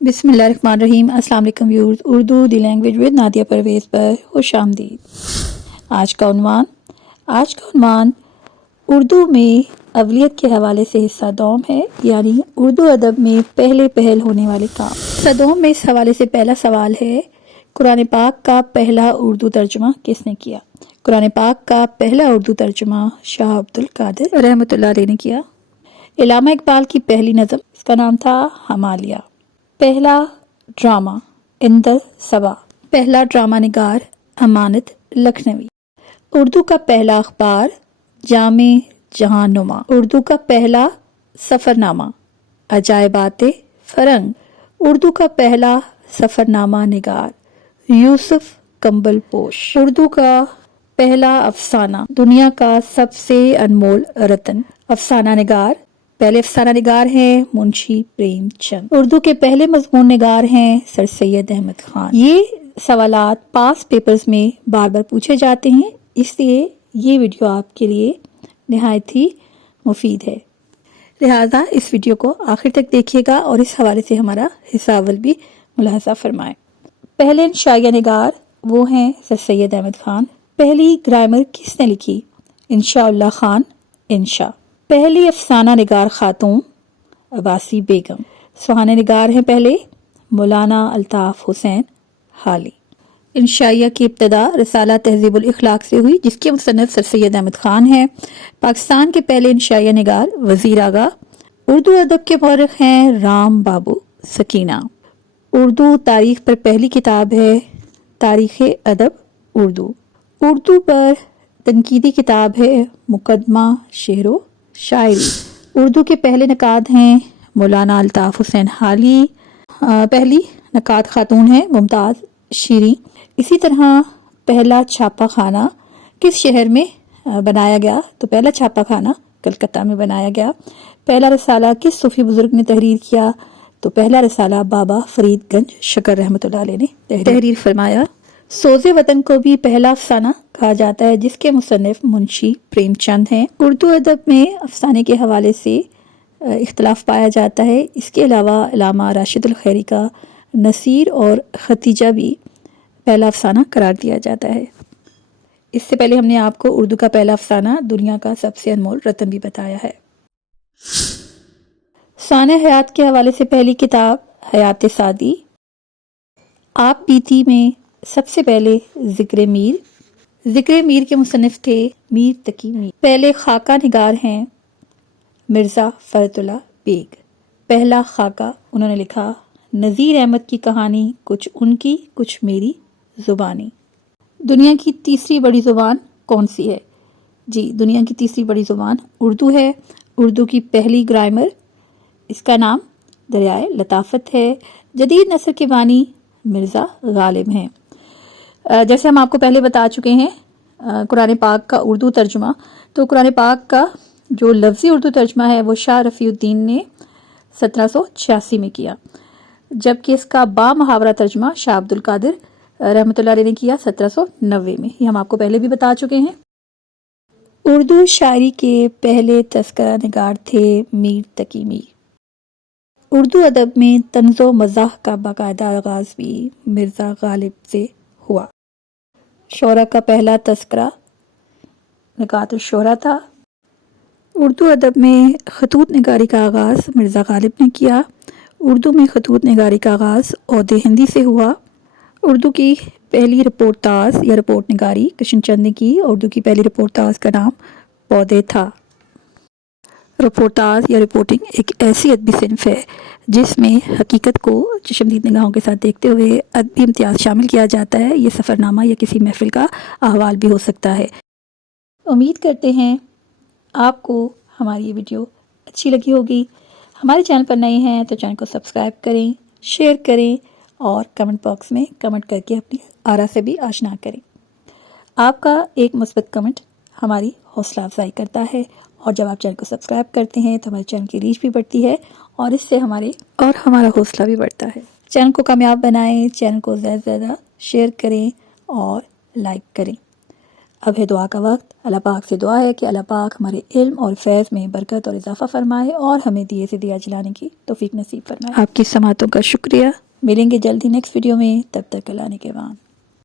بسم اللہ الرحمن الرحیم۔ السلام علیکم viewers, Urdu the language with Nadia Parvez پر خوش آمدید۔ آج کا عنوان اردو میں اولیت کے حوالے سے حصہ دوم ہے، یعنی اردو ادب میں پہل ہونے والے کام۔ حصہ دوم میں اس حوالے سے پہلا سوال ہے، قرآن پاک کا پہلا اردو ترجمہ کس نے کیا؟ قرآن پاک کا پہلا اردو ترجمہ شاہ عبد القادر رحمۃ اللہ علیہ نے کیا۔ علامہ اقبال کی پہلی نظم، اس کا نام تھا ہمالیہ۔ پہلا ڈرامہ اندر صبا، پہلا ڈرامہ نگار امانت لکھنوی۔ اردو کا پہلا اخبار جامع جہاں نما۔ اردو کا پہلا سفر نامہ عجائبات فرنگ۔ اردو کا پہلا سفر نامہ نگار یوسف کمبل پوش۔ اردو کا پہلا افسانہ دنیا کا سب سے انمول رتن۔ افسانہ نگار، پہلے افسانہ نگار ہیں منشی پریم چند۔ اردو کے پہلے مضمون نگار ہیں سر سید احمد خان۔ یہ سوالات پاس پیپرز میں بار بار پوچھے جاتے ہیں، اس لیے یہ ویڈیو آپ کے لیے نہایت ہی مفید ہے، لہذا اس ویڈیو کو آخر تک دیکھیے گا اور اس حوالے سے ہمارا حصہ اول بھی ملاحظہ فرمائیں۔ پہلے انشائیہ نگار وہ ہیں سر سید احمد خان۔ پہلی گرامر کس نے لکھی؟ انشاء اللہ خان انشا۔ پہلی افسانہ نگار خاتون عباسی بیگم۔ سہانے نگار ہیں پہلے مولانا الطاف حسین حالی۔ انشائیہ کی ابتدا رسالہ تہذیب الاخلاق سے ہوئی، جس کے مصنف سر سید احمد خان ہیں۔ پاکستان کے پہلے انشائیہ نگار وزیر آغا۔ اردو ادب کے مورخ ہیں رام بابو سکینہ۔ اردو تاریخ پر پہلی کتاب ہے تاریخ ادب اردو۔ اردو پر تنقیدی کتاب ہے مقدمہ شعر و شاعری۔ اردو کے پہلے نقاد ہیں مولانا الطاف حسین حالی۔ پہلی نقاد خاتون ہیں ممتاز شیریں۔ اسی طرح پہلا چھاپہ خانہ کس شہر میں بنایا گیا؟ تو پہلا چھاپہ خانہ کلکتہ میں بنایا گیا۔ پہلا رسالہ کس صوفی بزرگ نے تحریر کیا؟ تو پہلا رسالہ بابا فرید گنج شکر رحمۃ اللہ علیہ نے تحریر فرمایا۔ سوز وطن کو بھی پہلا افسانہ کہا جاتا ہے، جس کے مصنف منشی پریم چند ہیں۔ اردو ادب میں افسانے کے حوالے سے اختلاف پایا جاتا ہے۔ اس کے علاوہ علامہ راشد الخیری کا نصیر اور ختیجہ بھی پہلا افسانہ قرار دیا جاتا ہے۔ اس سے پہلے ہم نے آپ کو اردو کا پہلا افسانہ دنیا کا سب سے انمول رتن بھی بتایا ہے۔ سانح حیات کے حوالے سے پہلی کتاب حیات سعدی۔ آپ بیتی میں سب سے پہلے ذکر میر کے مصنف تھے میر تقی میر۔ پہلے خاکہ نگار ہیں مرزا فرت اللہ بیگ۔ پہلا خاکہ انہوں نے لکھا نذیر احمد کی کہانی، کچھ ان کی کچھ میری زبانی۔ دنیا کی تیسری بڑی زبان کون سی ہے؟ جی، دنیا کی تیسری بڑی زبان اردو ہے۔ اردو کی پہلی گرامر، اس کا نام دریائے لطافت ہے۔ جدید نثر کے بانی مرزا غالب ہیں۔ جیسے ہم آپ کو پہلے بتا چکے ہیں قرآن پاک کا اردو ترجمہ، تو قرآن پاک کا جو لفظی اردو ترجمہ ہے وہ شاہ رفیع الدین نے 1786 میں کیا، جبکہ اس کا با محاورہ ترجمہ شاہ عبد القادر رحمۃ اللہ علیہ نے کیا 1790 میں۔ یہ ہم آپ کو پہلے بھی بتا چکے ہیں۔ اردو شاعری کے پہلے تذکرہ نگار تھے میر تقی میر۔ اردو ادب میں طنز و مزاح کا باقاعدہ آغاز بھی مرزا غالب سے ہوا۔ شعرا کا پہلا تذکرہ نکات الشعرا تھا۔ اردو ادب میں خطوط نگاری کا آغاز مرزا غالب نے کیا۔ اردو میں خطوط نگاری کا آغاز عود ہندی سے ہوا۔ اردو کی پہلی رپورتاز یا رپورٹ نگاری کرشن چند نے کی۔ اردو کی پہلی رپورتاز کا نام پودے تھا۔ رپورتاز یا رپورٹنگ ایک ایسی ادبی صنف ہے جس میں حقیقت کو چشمدید نگاہوں کے ساتھ دیکھتے ہوئے ادبی امتیاز شامل کیا جاتا ہے۔ یہ سفر نامہ یا کسی محفل کا احوال بھی ہو سکتا ہے۔ امید کرتے ہیں آپ کو ہماری یہ ویڈیو اچھی لگی ہوگی۔ ہمارے چینل پر نئے ہیں تو چینل کو سبسکرائب کریں، شیئر کریں اور کمنٹ باکس میں کمنٹ کر کے اپنی آرا سے بھی آشنا کریں۔ آپ کا ایک مثبت کمنٹ ہماری حوصلہ افزائی کرتا ہے، اور جب آپ چینل کو سبسکرائب کرتے ہیں تو ہمارے چینل کی ریچ بھی بڑھتی ہے اور اس سے ہمارا حوصلہ بھی بڑھتا ہے۔ چینل کو کامیاب بنائیں، چینل کو زیادہ سے زیادہ شیئر کریں اور لائک کریں۔ اب ہے دعا کا وقت۔ اللہ پاک سے دعا ہے کہ اللہ پاک ہمارے علم اور فیض میں برکت اور اضافہ فرمائے اور ہمیں دیے سے دیا جلانے کی توفیق نصیب فرمائے۔ آپ کی سماعتوں کا شکریہ۔ ملیں گے جلدی نیکسٹ ویڈیو میں، تب تک اللہ نگہبان۔